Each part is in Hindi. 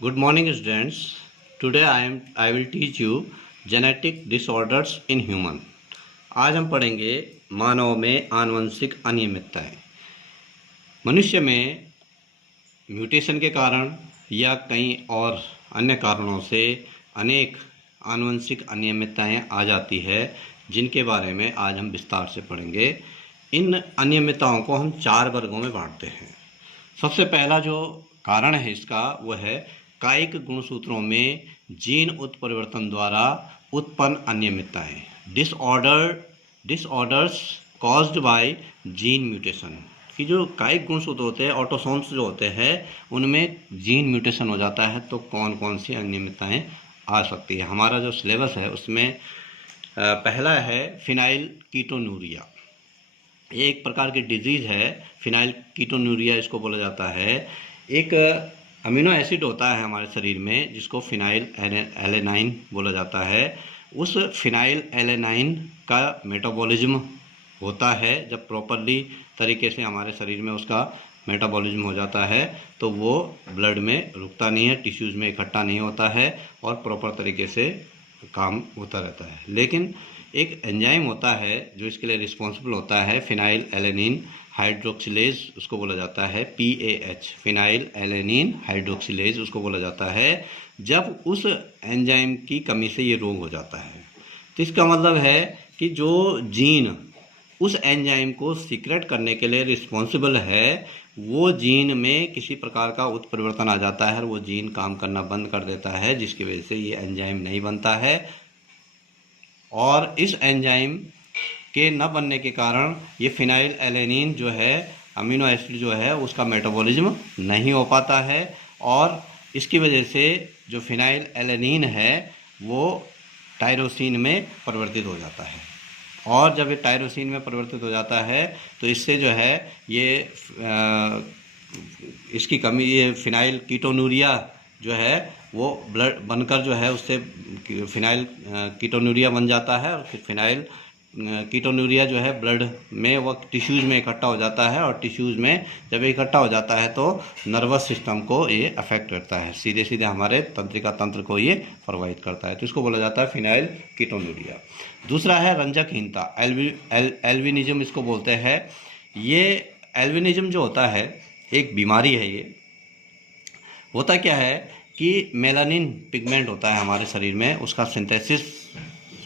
Good morning, students. Today I will teach you genetic disorders in human. आज हम पढ़ेंगे मानव में आनुवंशिक अनियमितताएं। मनुष्य में म्यूटेशन के कारण या कई और अन्य कारणों से अनेक आनुवंशिक अनियमितताएं आ जाती है, जिनके बारे में आज हम विस्तार से पढ़ेंगे। इन अनियमितताओं को हम 4 वर्गों में बांटते हैं। सबसे पहला जो कारण है इसका वो है कायिक गुणसूत्रों में जीन उत्परिवर्तन द्वारा उत्पन्न अनियमितताएं। Disorders caused by gene mutation कि जो कायिक गुणसूत्र होते हैं, ऑटोसोम्स जो होते हैं, उनमें जीन म्यूटेशन हो जाता है तो कौन कौन सी अनियमितताएं आ सकती है। हमारा जो सिलेबस है उसमें पहला है फिनाइल कीटोन्यूरिया। ये एक प्रकार की डिजीज़ है, फिनाइल कीटोन्यूरिया इसको बोला जाता है। एक अमीनो एसिड होता है हमारे शरीर में जिसको फिनाइल एलेनाइन बोला जाता है। उस फिनाइल एलेनाइन का मेटाबॉलिज्म होता है, जब प्रॉपरली तरीके से हमारे शरीर में उसका मेटाबॉलिज्म हो जाता है तो वो ब्लड में रुकता नहीं है, टिश्यूज़ में इकट्ठा नहीं होता है और प्रॉपर तरीके से काम होता रहता है। लेकिन एक एंजाइम होता है जो इसके लिए रिस्पॉन्सिबल होता है, फिनाइल एलेनिन हाइड्रोक्सिलेज उसको बोला जाता है, PAH फिनाइल एलेनिन हाइड्रोक्सिलेज उसको बोला जाता है। जब उस एंजाइम की कमी से ये रोग हो जाता है तो इसका मतलब है कि जो जीन उस एंजाइम को सीक्रेट करने के लिए रिस्पॉन्सिबल है वो जीन में किसी प्रकार का उत्परिवर्तन आ जाता है और वो जीन काम करना बंद कर देता है, जिसकी वजह से ये एंजाइम नहीं बनता है। और इस एंजाइम के न बनने के कारण ये फिनाइल एलेनिन जो है अमीनो एसिड जो है उसका मेटाबॉलिज्म नहीं हो पाता है और इसकी वजह से जो फिनाइल एलेनिन है वो टायरोसिन में परिवर्तित हो जाता है। और जब ये टायरोसिन में परिवर्तित हो जाता है तो इससे जो है ये इसकी कमी, ये फिनाइल कीटोन्यूरिया जो है वो ब्लड बनकर जो है उससे फिनाइल कीटोन्यूरिया बन जाता है और फिर फिनाइल कीटोन्यूरिया जो है ब्लड में वो टिश्यूज़ में इकट्ठा हो जाता है और टिश्यूज़ में जब इकट्ठा हो जाता है तो नर्वस सिस्टम को ये अफेक्ट करता है, सीधे सीधे हमारे तंत्रिका तंत्र को ये प्रभावित करता है, तो इसको बोला जाता है फिनाइल कीटोन्यूरिया। दूसरा है रंजकहीनता, एल्बिनिज्म इसको बोलते हैं। ये एल्बिनिज्म जो होता है एक बीमारी है। ये होता क्या है कि मेलानिन पिगमेंट होता है हमारे शरीर में, उसका सिंथेसिस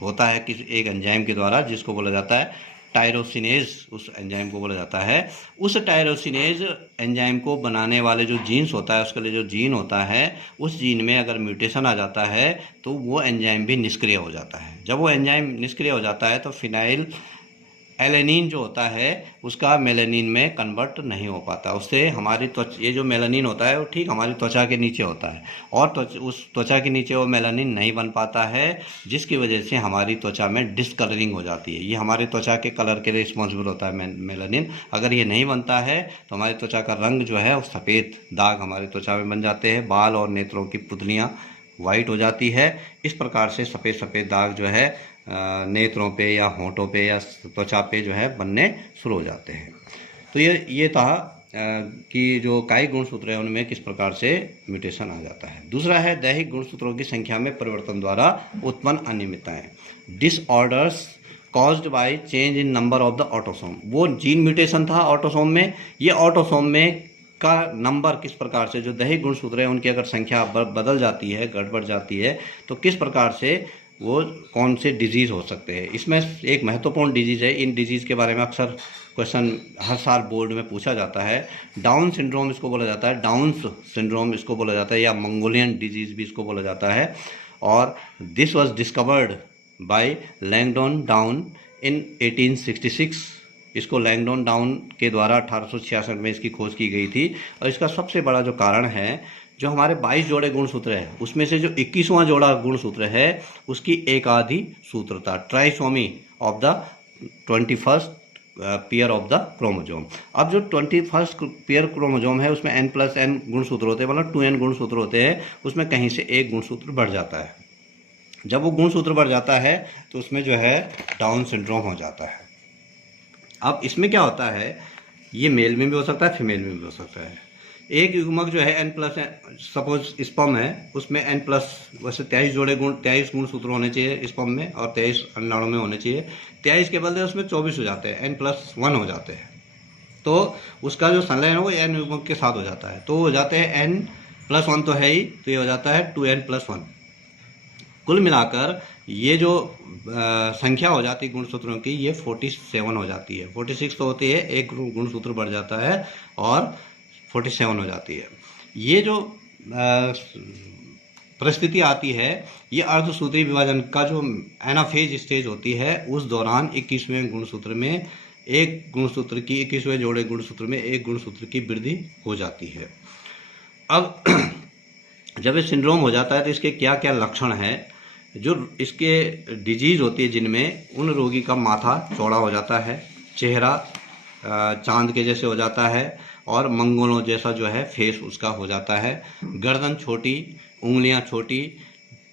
होता है किसी एक एंजाइम के द्वारा जिसको बोला जाता है टायरोसिनेज, उस एंजाइम को बोला जाता है। उस टायरोसिनेज एंजाइम को बनाने वाले जो जीन्स होता है, उसके लिए जो जीन होता है, उस जीन में अगर म्यूटेशन आ जाता है तो वो एंजाइम भी निष्क्रिय हो जाता है। जब वो एंजाइम निष्क्रिय हो जाता है तो फिनाइल एलेनिन जो होता है उसका मेलानिन में कन्वर्ट नहीं हो पाता, उससे हमारी त्वचा, ये जो मेलानिन होता है वो ठीक हमारी त्वचा के नीचे होता है और उस त्वचा के नीचे वो मेलानिन नहीं बन पाता है, जिसकी वजह से हमारी त्वचा में डिसकलरिंग हो जाती है। ये हमारे त्वचा के कलर के लिए रिस्पॉन्सिबल होता है मेलानिन। अगर ये नहीं बनता है तो हमारी त्वचा का रंग जो है वो सफ़ेद दाग हमारी त्वचा में बन जाते हैं, बाल और नेत्रों की पुतलियाँ वाइट हो जाती है। इस प्रकार से सफ़ेद सफ़ेद दाग जो है नेत्रों पे या होंठों पे या त्वचा पे जो है बनने शुरू हो जाते हैं। तो ये था कि जो कायिक गुणसूत्र है उनमें किस प्रकार से म्यूटेशन आ जाता है। दूसरा है दैहिक गुणसूत्रों की संख्या में परिवर्तन द्वारा उत्पन्न अनियमितताएं, disorders caused by change in number of the autosome. वो जीन म्यूटेशन था ऑटोसोम में, ये ऑटोसोम में का नंबर किस प्रकार से, जो दैहिक गुणसूत्र है उनकी अगर संख्या बदल जाती है, गड़बड़ जाती है, तो किस प्रकार से वो कौन से डिजीज़ हो सकते हैं। इसमें एक महत्वपूर्ण डिजीज़ है, इन डिजीज़ के बारे में अक्सर क्वेश्चन हर साल बोर्ड में पूछा जाता है। डाउन सिंड्रोम इसको बोला जाता है, डाउन्स सिंड्रोम इसको बोला जाता है, या मंगोलियन डिजीज़ भी इसको बोला जाता है। और this was discovered by Langdon Down in 1866। इसको लैंगडोन डाउन के द्वारा 1866 में इसकी खोज की गई थी। और इसका सबसे बड़ा जो कारण है, जो हमारे 22 जोड़े गुणसूत्र है उसमें से जो 21वां जोड़ा गुणसूत्र है उसकी एक आधी सूत्रता, trisomy of the 21st pair of the chromosome. अब जो 21st पेयर क्रोमोजोम है उसमें n+n गुणसूत्र होते हैं, मतलब 2n गुणसूत्र होते हैं, उसमें कहीं से एक गुणसूत्र बढ़ जाता है। जब वो गुणसूत्र बढ़ जाता है तो उसमें जो है डाउन सिंड्रोम हो जाता है। अब इसमें क्या होता है, ये मेल में भी हो सकता है, फीमेल में भी हो सकता है। एक युग्मक जो है n प्लस, सपोज स्पर्म है उसमें n प्लस वैसे 23 गुणसूत्र होने चाहिए स्पर्म में और 23 अंडाणु में होने चाहिए। 23 के बदले उसमें 24 हो जाते हैं, n+1 हो जाते हैं। तो उसका जो संलयन है वो n युग्मक के साथ हो जाता है, तो हो जाते हैं n+1 तो है ही, तो ये हो जाता है 2n+1। कुल मिलाकर ये जो संख्या हो जाती है गुणसूत्रों की, ये 47 हो जाती है। 46 तो होती है, एक गुणसूत्र बढ़ जाता है और 47 हो जाती है। ये जो परिस्थिति आती है, ये अर्धसूत्री विभाजन का जो एनाफेज स्टेज होती है, उस दौरान 21वें गुणसूत्र में एक गुणसूत्र की 21वें जोड़े गुणसूत्र में एक गुणसूत्र की वृद्धि हो जाती है। अब जब ये सिंड्रोम हो जाता है तो इसके क्या क्या लक्षण हैं? जो इसके डिजीज़ होती है जिनमें, उन रोगी का माथा चौड़ा हो जाता है, चेहरा चांद के जैसे हो जाता है और मंगोलों जैसा जो है फेस उसका हो जाता है, गर्दन छोटी, उंगलियां छोटी,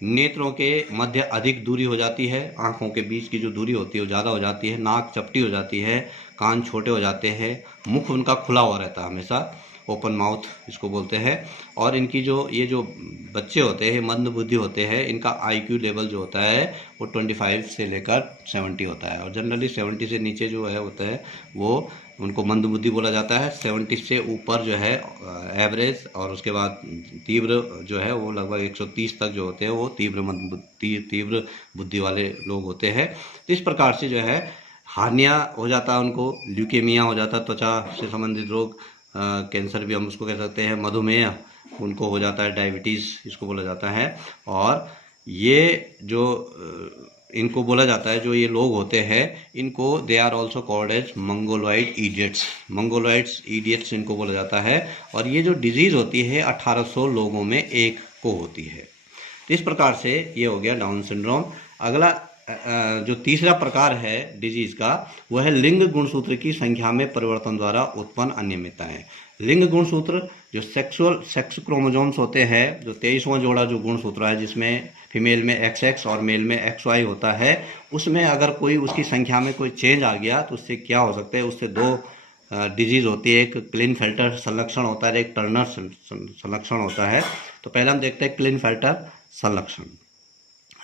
नेत्रों के मध्य अधिक दूरी हो जाती है, आंखों के बीच की जो दूरी होती है वो ज़्यादा हो जाती है, नाक चपटी हो जाती है, कान छोटे हो जाते हैं, मुख उनका खुला हुआ रहता है हमेशा, ओपन माउथ इसको बोलते हैं। और इनकी ये जो बच्चे होते हैं मंद बुद्धि होते हैं, इनका IQ लेवल जो होता है वो 25 से लेकर 70 होता है, और जनरली 70 से नीचे जो है होता है वो उनको मंद बुद्धि बोला जाता है। 70 से ऊपर जो है एवरेज, और उसके बाद तीव्र जो है वो लगभग 130 तक जो होते हैं वो तीव्र बुद्धि वाले लोग होते हैं। तो इस प्रकार से जो है हार्निया हो जाता है उनको, ल्यूकेमिया हो जाता है, त्वचा से संबंधित रोग, कैंसर भी हम उसको कह सकते हैं, मधुमेह उनको हो जाता है, डायबिटीज़ इसको बोला जाता है। और ये जो इनको बोला जाता है, जो ये लोग होते हैं इनको they are also called as mongoloid idiots इनको बोला जाता है। और ये जो डिजीज़ होती है 1800 लोगों में एक को होती है। तो इस प्रकार से ये हो गया डाउन सिंड्रोम। अगला जो तीसरा प्रकार है डिजीज़ का, वह है लिंग गुणसूत्र की संख्या में परिवर्तन द्वारा उत्पन्न अनियमितताएं। लिंग गुणसूत्र जो सेक्स क्रोमोसोम्स होते हैं, जो 23वां जोड़ा जो गुणसूत्र है जिसमें फीमेल में XX और मेल में XY होता है, उसमें अगर कोई उसकी संख्या में कोई चेंज आ गया तो उससे क्या हो सकता है, उससे दो डिजीज़ होती है, एक क्लिनफेल्टर संलक्षण होता है, एक टर्नर संलक्षण होता है। तो पहले हम देखते हैं क्लिनफेल्टर संलक्षण।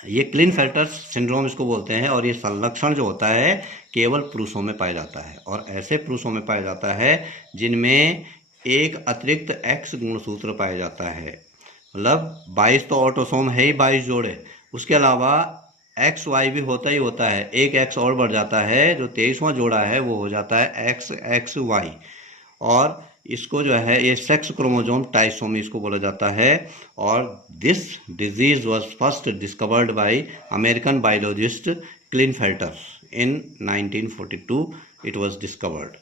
ये क्लिनफेल्टर सिंड्रोम इसको बोलते हैं, और ये संलक्षण जो होता है केवल पुरुषों में पाया जाता है, और ऐसे पुरुषों में पाया जाता है जिनमें एक अतिरिक्त X गुणसूत्र पाया जाता है। मतलब 22 तो ऑटोसोम है ही, 22 जोड़े, उसके अलावा XY भी होता ही होता है, एक X और बढ़ जाता है, जो 23वां जोड़ा है वो हो जाता है XXY। और इसको जो है ये सेक्स क्रोमोसोम ट्राइसोमी इसको बोला जाता है। और this disease was first discovered by American biologist Klinefelter in 1942 it was discovered.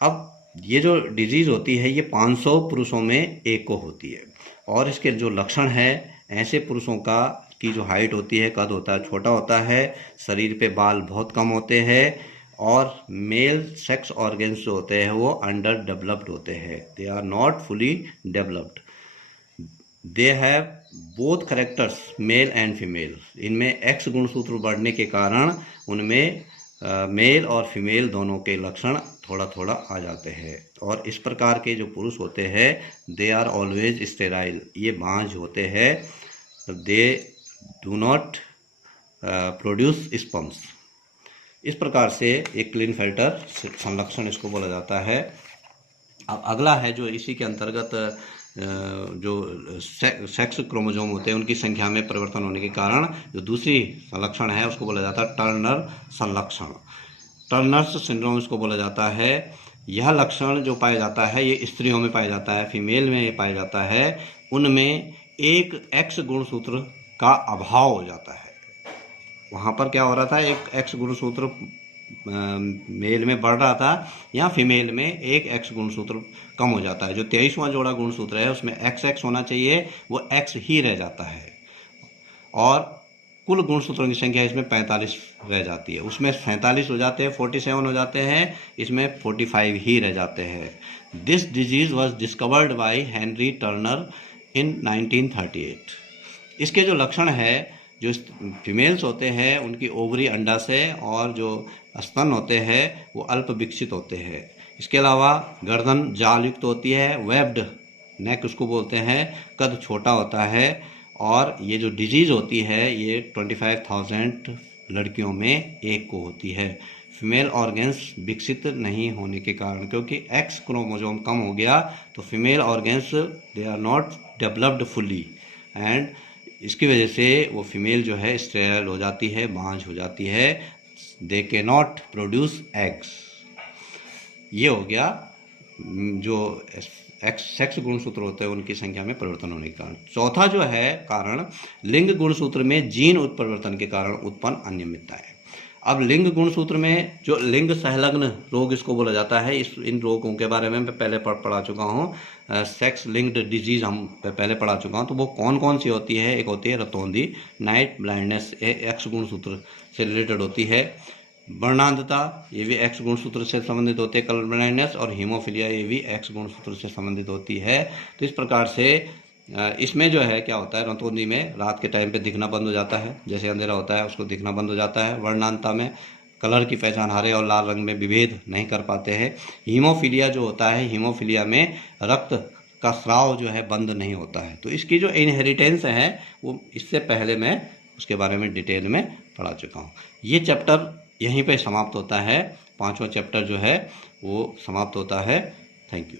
अब ये जो डिजीज़ होती है ये 500 पुरुषों में एक को होती है, और इसके जो लक्षण है, ऐसे पुरुषों का की जो हाइट होती है, कद होता है छोटा होता है, शरीर पे बाल बहुत कम होते हैं, और मेल सेक्स ऑर्गन्स जो होते हैं वो अंडर डेवलप्ड होते हैं, they are not fully developed. They have both characters male and female. इनमें X गुणसूत्र बढ़ने के कारण उनमें मेल और फीमेल दोनों के लक्षण थोड़ा थोड़ा आ जाते हैं। और इस प्रकार के जो पुरुष होते हैं दे आर ऑलवेज स्टेराइल, ये बांझ होते हैं, they do not produce sperms. इस प्रकार से एक क्लिनफेल्टर संलक्षण इसको बोला जाता है। अब अगला है जो इसी के अंतर्गत जो सेक्स क्रोमोसोम होते हैं उनकी संख्या में परिवर्तन होने के कारण जो दूसरी संलक्षण है उसको बोला जाता है टर्नर संलक्षण। टर्नर्स सिंड्रोम इसको बोला जाता है। यह लक्षण जो पाया जाता है ये स्त्रियों में पाया जाता है, फीमेल में ये पाया जाता है। उनमें एक X गुणसूत्र का अभाव हो जाता है। वहाँ पर क्या हो रहा था, एक X गुणसूत्र मेल में बढ़ रहा था, यहाँ फीमेल में एक X गुणसूत्र कम हो जाता है। जो 23वां जोड़ा गुणसूत्र है उसमें XX होना चाहिए, वो X ही रह जाता है, और कुल गुणसूत्रों की संख्या इसमें 45 रह जाती है। उसमें 47 हो जाते हैं, 47 हो जाते हैं, इसमें 45 ही रह जाते हैं। This disease was discovered by Henry Turner in 1938। इसके जो लक्षण है, जो फीमेल्स होते हैं उनकी ओवरी अंडाशय और जो स्तन होते हैं वो अल्प विकसित होते हैं। इसके अलावा गर्दन जाल युक्त होती है, वेब्ड नेक उसको बोलते हैं, कद छोटा होता है, और ये जो डिजीज़ होती है ये 25,000 लड़कियों में एक को होती है। फीमेल ऑर्गन्स विकसित नहीं होने के कारण, क्योंकि एक्स क्रोमोसोम कम हो गया तो female organs they are not developed fully, and इसकी वजह से वो फीमेल जो है स्टेराइल हो जाती है, बांझ हो जाती है, दे के नॉट प्रोड्यूस एग्स। ये हो गया जो सेक्स गुणसूत्र होते हैं उनकी संख्या में परिवर्तन होने के कारण। चौथा जो है कारण, लिंग गुणसूत्र में जीन उत्परिवर्तन के कारण उत्पन्न अनियमितता है। अब लिंग गुणसूत्र में जो लिंग संलग्न रोग इसको बोला जाता है, इन रोगों के बारे में मैं पहले पढ़ा चुका हूँ। सेक्स लिंक्ड डिजीज हम पहले पढ़ा चुका हूँ। तो वो कौन कौन सी होती है? एक होती है रतौंधी, नाइट ब्लाइंडनेस, एक्स गुणसूत्र से रिलेटेड होती है। वर्णांधता, ये भी एक्स गुणसूत्र से संबंधित होते हैं। कलर ब्लाइंडनेस और हीमोफीलिया, ये भी एक्स गुणसूत्र से संबंधित होती है। तो इस प्रकार से इसमें जो है क्या होता है, रतौंधी में रात के टाइम पे दिखना बंद हो जाता है, जैसे अंधेरा होता है उसको दिखना बंद हो जाता है। वर्णांधता में कलर की पहचान हरे और लाल रंग में विभेद नहीं कर पाते हैं। हीमोफीलिया जो होता है, हीमोफीलिया में रक्त का स्राव जो है बंद नहीं होता है। तो इसकी जो इनहेरिटेंस है वो इससे पहले मैं उसके बारे में डिटेल में पढ़ा चुका हूँ। ये चैप्टर यहीं पे समाप्त होता है, 5वां चैप्टर जो है वो समाप्त होता है। Thank you.